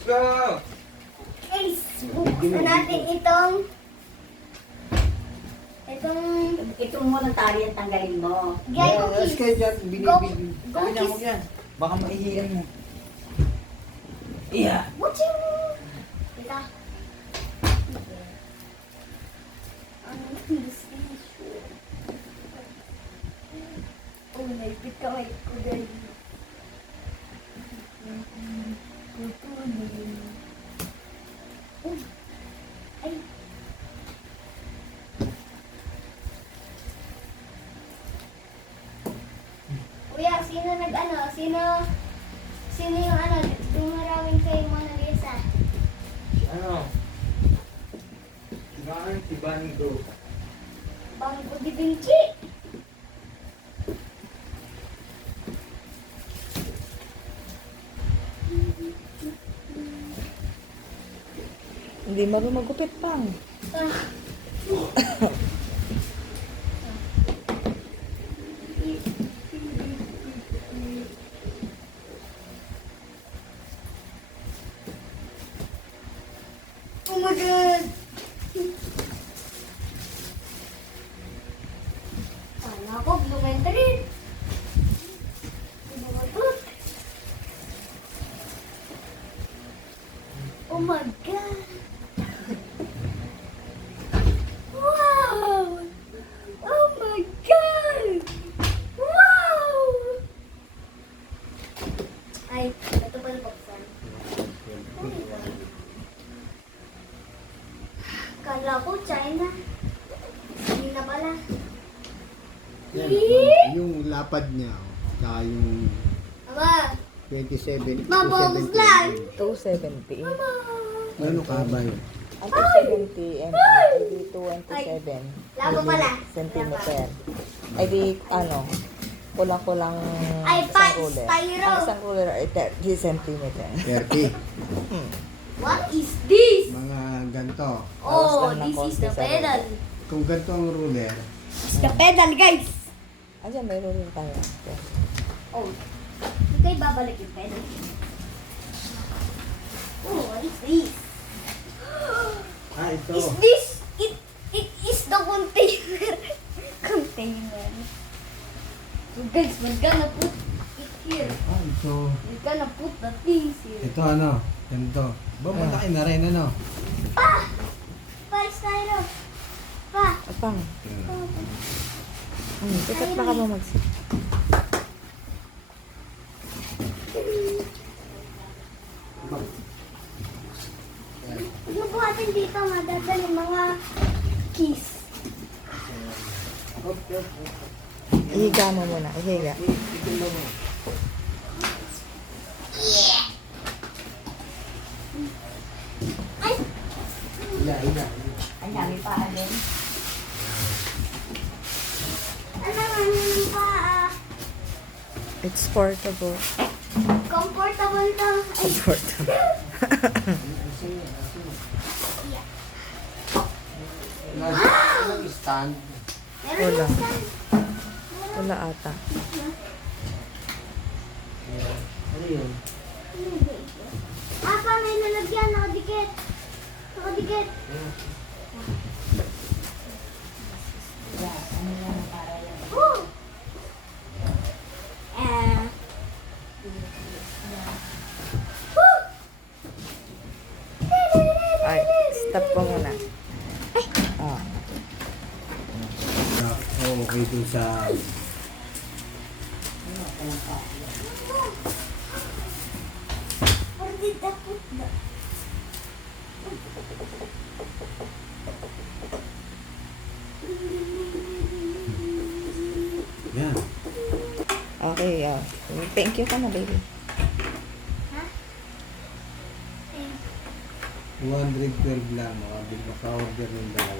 Let's go! Guys, buksan natin itong Ito mo ng tali at tanggalin mo. Gay Let's cookies. go dyan. Binibigyan. Go Kaya niya mo kiss. yan. Baka maihiyan mo. Iya. Watching! Teka. Ano kiss? Oh, naipit kamay ko dahil. Ay. Kuya, sino sino yung yung maraming kay Mona Lisa? Ano? Bakit si Bando? Bangko di Vinci. Hindi marunong magupit pang. Ah. Oh my God! Kala ko, Blumentritt. Ano ba to? Oh my God! Wow! Oh my God! Wow! Ay, ito pala buksan. Kala ko China. Hindi na pala. Yan, yung lapad niya, tsaka yung Ama! 27, Mabobos lang! 270. Ano ka ba yun? Ang 270 and ay di 227 Labo pala. centimeter. Ay di kulang-kulang Ay, isang ruler. styro. Ang isang ruler ay 30 centimeter. 30. What is this? Mga ganito. Oh, lang ng this is konti the sa pedal. Kung ganito ang ruler, It's the pedal, guys! Ayan, may ruler tayo. Okay. Oh, hindi kayo babalik yung pedal. Oh, what is this? ito. Is this? It is the container. Container. So guys, we're gonna put it here. Ito. We're gonna put the things here. Ito ano, ganito. Ba, malaki na rin ano. Pa! Pa, styro! Pa! Apang. Sikat pa ka ba magsip? Ano po atin dito, madadali mga keys. Ihiga mo muna. Ihiga. Ay! Ang dami pa alin. Ano nga pa? It's portable. Comfortable to. Ay, Portable. Walang stand. meron Wala. yung stand. Wala ata. Ano yun? Pa, may lalagyan. Nakadikit. Nakadikit. Oh! Woo! Ay, stop ko muna. Ah. Okay dun sa... Where did I put that? Yan. Okay, thank you ka na, baby. Ha? 212 lang. Maka-order ng dalawa.